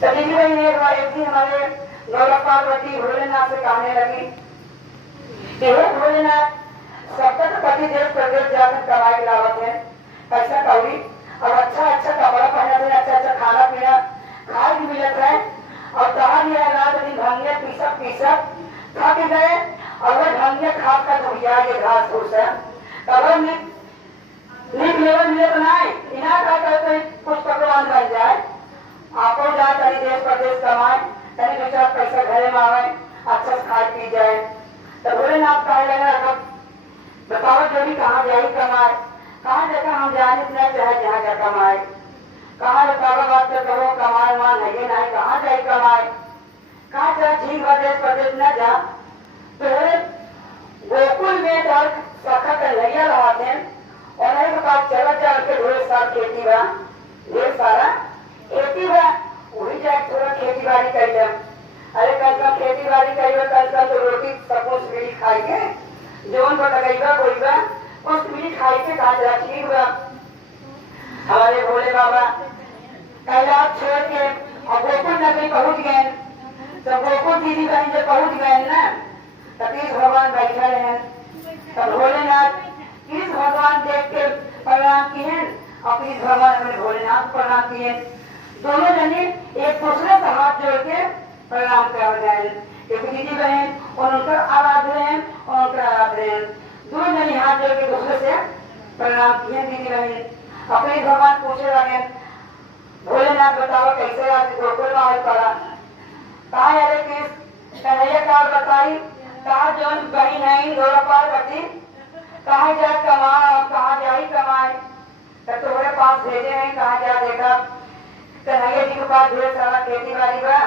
तो दीदी बहन एक दिन हमारे गौरव पार्वती भोलेनाथ से कहने लगी कि हे भोलेनाथ, सबका तो पति देश प्रदेश जाकर कमाई लावत है, पैसा कौड़ी और अच्छा अच्छा कपड़ा पहनते हैं, अच्छा अच्छा खाना पीना खाए भी मिलत है। और कहा गया रात दिन भंगिया पीसक पीसक थक गए और वो भंगिया खा कर धुरिया ये घास फूस है तब नीक लेवल मिले तो नहीं इना का करते कुछ पकवान बन जाए, आपको जाए कहीं देश प्रदेश कमाए, कहीं दो चार पैसा घरे में आवे, अच्छा से खाए पी जाए। तो भोलेनाथ कहा लगा बताओ जो भी कहाँ जाए कमाए, कहाँ जगह हम जाने इतना चाहे जहाँ जा कमाए, कहाँ बतावा बात तो करो कमाए मान है ये नहीं, कहाँ जाए कमाए, कहाँ चाहे ठीक प्रदेश प्रदेश न जा। तो गोकुल में डर सखा कन्हैया रहा थे और नहीं के पास चला चल के ढेर सारा खेती बा, ढेर सारा खेती बा, वही जाए थोड़ा खेती बाड़ी कर ले। अरे कल खेती बाड़ी करी कल तो रोटी सपोज मिली खाई के जोन को लगेगा बोईबा उस मिली खाई के कहा जा ठीक बा। हमारे भोले बाबा कैलाश छोड़ के और गोकुल नगरी पहुंच गए। तो गोकुल दीदी बहन जब पहुंच गए ना सतीश भगवान बैठे रहे। तब भोलेनाथ कृष्ण भगवान देख के प्रणाम किए और कृष्ण भगवान अपने भोलेनाथ प्रणाम किए। दोनों जने एक दूसरे से हाथ जोड़ के प्रणाम कर रहे हैं। एक दीदी बहन और उनका आराध्य हैं और उनका आराध्य हैं, दोनों जने हाथ जोड़ के दूसरे से प्रणाम किए। दीदी बहन अपने भगवान पूछे लगे भोलेनाथ बताओ कैसे आज गोकुल में आए पड़ा, कहा अरे कृष्ण कन्हैया का बताई, कहा जो बहन है गौरव पार्वती कहा जा कमा कहा जाई कमाए, तो तुम्हारे पास भेजे हैं कहा जा देखा कन्हैया जी के पास ढेर सारा खेती बाड़ी बा,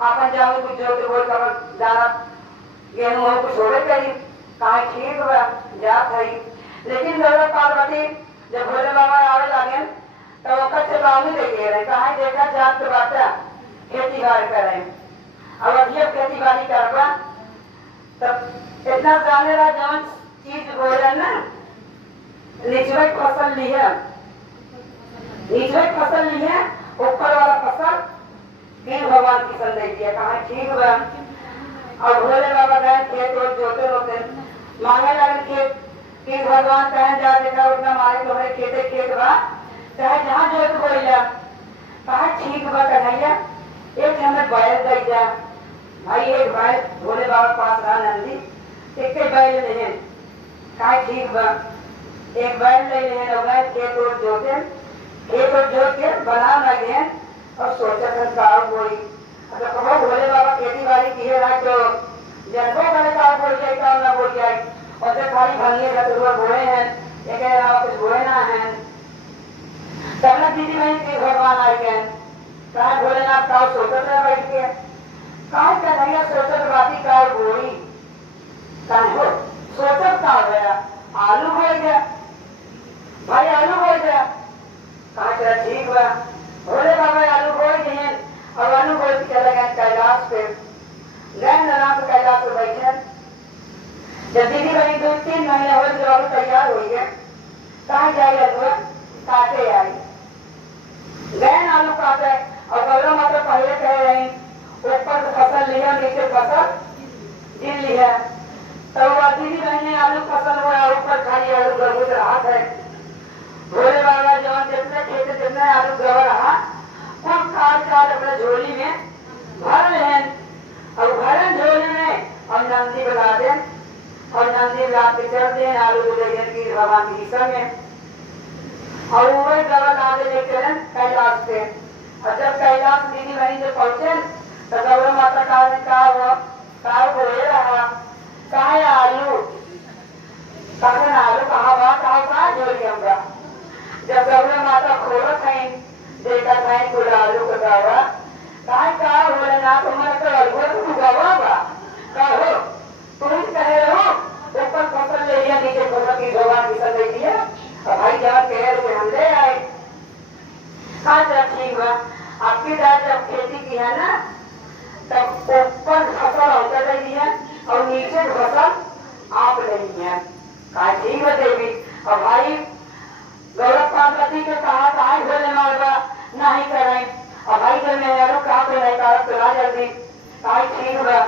आपन जाओ कुछ जो बोल कर दाना गेहूं हो कुछ छोड़े करी, कहा ठीक बा जात है। लेकिन गौरव पार्वती जब भोले बाबा आवे लगे तो वक्त से बाबू देखे रहे, कहा देखा जात के बाटा खेती बाड़ी करे और अभी खेती बाड़ी करवा तब इतना जाने रहा जौन चीज बोले ना निचवे फसल ली है, निचवे फसल ली है ऊपर वाला फसल फिर भगवान की संदेश दिया, कहा ठीक बा। और भोले बाबा गए खेत और जोते होते मांगे लगे खेत कि भगवान कहे जा देखा उतना मारे तुम्हारे खेते खेत बा चाहे जहाँ जोत बोलिया, कहा ठीक बा कन्हैया एक हमें बैल दे जा। भाई एक बैल भोले बाबा पास रहा नंदी एक बैल ले, कहा ठीक बा एक बैल ले गए खेत और जोते, खेत और जोत के बना लगे और सोचा था कार बोई। अगर कहो भोले बाबा खेती बाड़ी किए रहा तो जनता करे कार बोल जाए कार ना बोल जाए और जब खाली भंगिए का तो बोले हैं एक कुछ बोले ना है। तब दीदी बहन के भगवान आए गए, कहा भोलेनाथ का सोचत रहे बैठ के, कहा कन्हैया सोचत बाती का बोई, कहा हो सोचत का हो गया आलू हो गया भाई आलू हो गया, कहा चला ठीक बा। भोले बाबा आलू बोल दिए और आलू बोल के चले गए कैलाश पे, गए नारायण कैलाश पे बैठे। जब दीदी बहन 2-3 महीने हो गए आलू तैयार हो गए, कहा जाए आलू काटे आई गए आलू काटे और गौरव माता पहले कह रही ऊपर से फसल लिया नीचे फसल गिन लिया। तो दीदी बहन ने आलू फसल हुआ ऊपर खाली आलू गबूत रहा है। भोले बाबा जवान जितने खेते जितने आलू गवा रहा कुल काट काट अपने झोली में भर ले और भरे झोली में और नंदी बना दे और नंदी ला के चढ़ दे आलू की भगवान की हिस्सा में और वही गवा ला दे लेके कैलाश पे। और जब कैलाश दीदी बहन जब पहुंचे तो गौरव माता का बोले रहा कहा आलू कहा आलू कहा बा कहा झोली हमरा। जब गौरव माता खोलत है देखा था कुल आलू का गावा कहा भोलेनाथ तुम्हारा तो अलगू गावा बा कहो तुम कहे रहो ऊपर फसल ले लिया नीचे फसल की भगवान की संदेश दिया और भाई जब कह रहे हम ले आए। कहा जब ठीक बा आपकी दाद जब खेती की है ना तब ऊपर फसल होता रही है और नीचे फसल आप नहीं है, कहा ठीक है देवी। और भाई गौरव पार्वती के कहा भोले मारवा नहीं करें और भाई जब मैं पे नहीं कारक तो ना जल्दी आई ठीक हुआ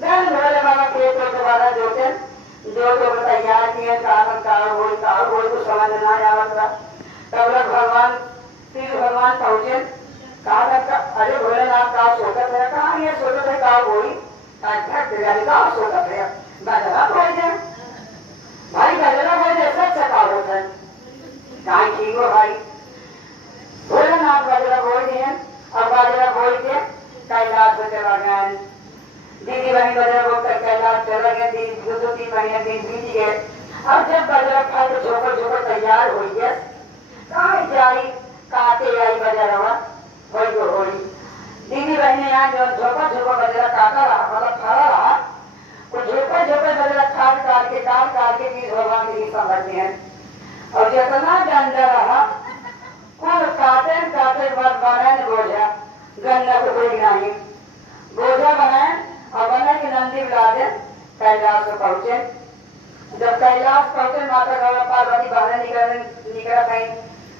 गन भोले बाबा खेत को दोबारा जोते जो तो तैयार किए कारण तो समझ ना आवत रहा तब तक भगवान शिव भगवान पहुंचे कहा तक अरे भोलेनाथ का सोचत है कहा ये सोचत है का होई का सोचत है बजरा बोल जाए भाई बजरा बोल जाए सब चका होता है कहा ठीक हो भाई भोलेनाथ बजरा बोल दिए और बजरा बोल के कैलाश में चला गया दीदी बहन बजरा बोल कर कैलाश चला गया दीदी 2-3 महीने दिन बीत गए अब जब बजरा खा के झोपड़ तैयार हो गया कहा जाई काटे आई बजरा होई दीदी बहने यहाँ जो झोपड़ बजरा काटा रहा मतलब खड़ा रहा वो झोपड़ बजरा काट के बीज भगवान की समझते हैं और जितना डंडा रहा कुल काटे बाद बनाए बोझा गन्ना को कोई नहीं बोझा बनाए और बना के नंदी बुला दे कैलाश को पहुंचे जब कैलाश पहुंचे माता गौरा पार्वती बाहर निकला कहीं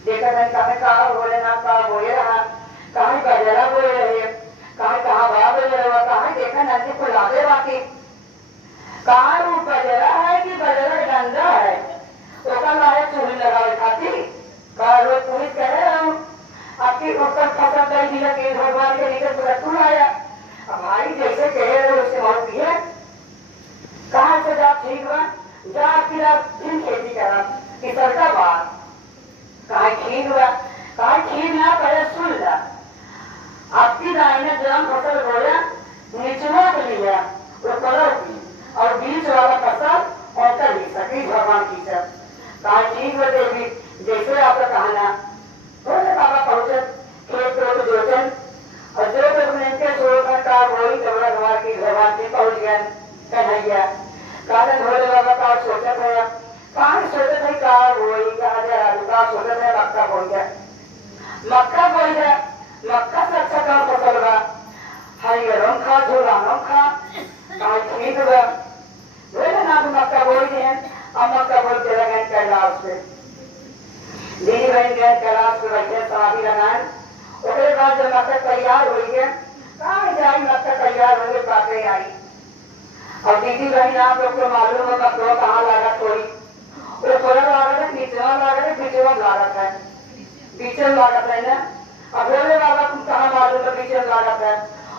देखा कहीं कहा कहा भोलेनाथ का बोले रहा कहीं बजरा बोले रहे कहाँ बड़ा बोले रहा कहाँ देखा नंदी को लादे बाकी कहाँ वो बजरा है कि बजरा डंडा है ओका लाए चूड़ी लगाए खाती रोज पुलिस कह रहा हूँ आपके ऊपर फसल कर दिया कि भगवान के निकल पूरा तू आया अब भाई जैसे कह रहे उससे बहुत है कहाँ से जा ठीक हुआ जा फिर आप दिन खेती करा किसल का बात कहा ठीक हुआ कहा ठीक ना पहले सुन ला आपकी दाई ने जन्म फसल बोला निचवा को लिया वो कलर की और बीच वाला फसल और कर ली सती भगवान की सब कहा ठीक है देवी जैसे आपका कहना बोले बाबा पहुंचे खेत रोड जोतन और जो के छोड़कर का वही कमरा भगवान की भगवान की पहुंच गया कन्हैया कारण भोले बाबा का सोचत है कहा सोचत है का वही कहा जाए का सोचत है मक्का बोल गया मक्का से अच्छा काम फसल बा हरियरों खा झोलानों खा कहा ठीक हुआ बोले ना तो मक्का बोल दिए अब मक्का बोल के लगे कैलाश पे दीदी बहन गए कैलाश पे बैठे समाधि लगाए उसके बाद जब मक्का तैयार हो गया कहाँ जाई मक्का तैयार हो गए काटे आई और दीदी बहन आप लोग को मालूम है मक्का कहाँ लागत थोड़ी वो थोड़ा लागत है पीछे लागत है बीचे लागत है ना अब बोले बाबा तुम कहाँ मालूम है बीचे लागत है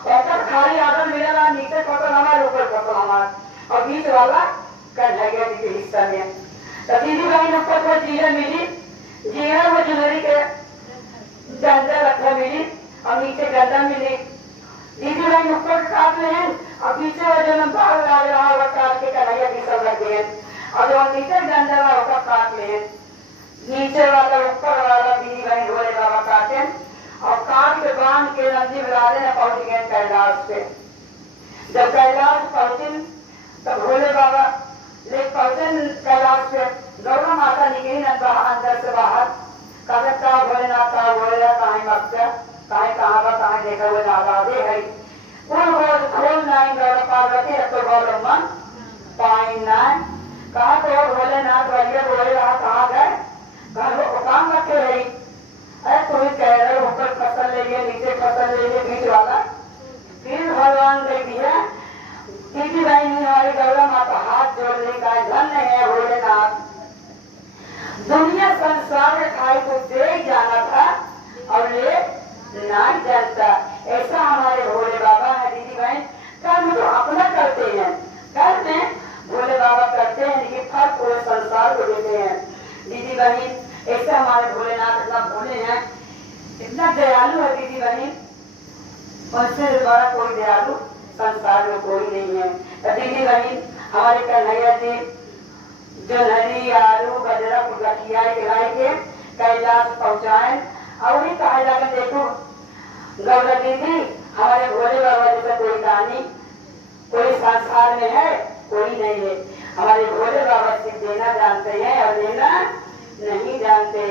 और तब खाली आदर मिलेगा नीचे फसल हमारे ऊपर फसल हमारे और बीच वाला कर गया दीदी हिस्सा में तो दीदी बहन ऊपर को चीजें मिली जीरा वो ज्वेलरी के डंडा रखा मिली और नीचे गंदा मिली दीदी बहन ऊपर काट ले और पीछे वो जो बाल लग रहा होगा काट के कन्हैया भी सब रख दिए और जो नीचे डंडा रहा होगा काट ले नीचे वाला ऊपर वाला दीदी बहन भोले बाबा काटे और काट के बांध के नंदी मिला देना पहुंच गए कैलाश पे जब कैलाश पहुंचे तो भोले बाबा ले पहुंचे कैलाश पे गौरा माता निकली अंदर से बाहर कहा भोलेनाथ का बोलेगा कहीं मक्का कहाँ देखा हुए नालादे है खोल नाई गौरा पार्वती तो गौरम्मा पाई नाई कहा तो भोलेनाथ बढ़िया बोले रहा कहाँ गए काम रखे रही अरे तुम्हें कह रहे ऊपर फसल ले लिए नीचे फसल ले लिए बीच वाला फिर भगवान दे दिया दीदी बहन हमारी गौरा माता हाथ जोड़ने का धन्य है भोलेनाथ दुनिया संसार में खाई को दे जाना था और ले नहीं जानता ऐसा हमारे भोले बाबा है दीदी बहन कर्म तो अपना करते हैं कर्म में भोले बाबा करते हैं लेकिन फल पूरे संसार को देते हैं दीदी बहन ऐसा हमारे भोलेनाथ इतना भोले हैं इतना दयालु है दीदी बहन उनसे बड़ा कोई दयालु संसार में कोई नहीं है तो दीदी बहन हमारे कन्हैया जी जो नरी आलू बजरा गठिया खिलाई के कैलाश पहुँचाए और वही कहा जाकर देखो गौरा दीदी हमारे भोले बाबा जैसा कोई दानी कोई संसार में है कोई नहीं है हमारे भोले बाबा सिर्फ देना जानते हैं और लेना नहीं जानते।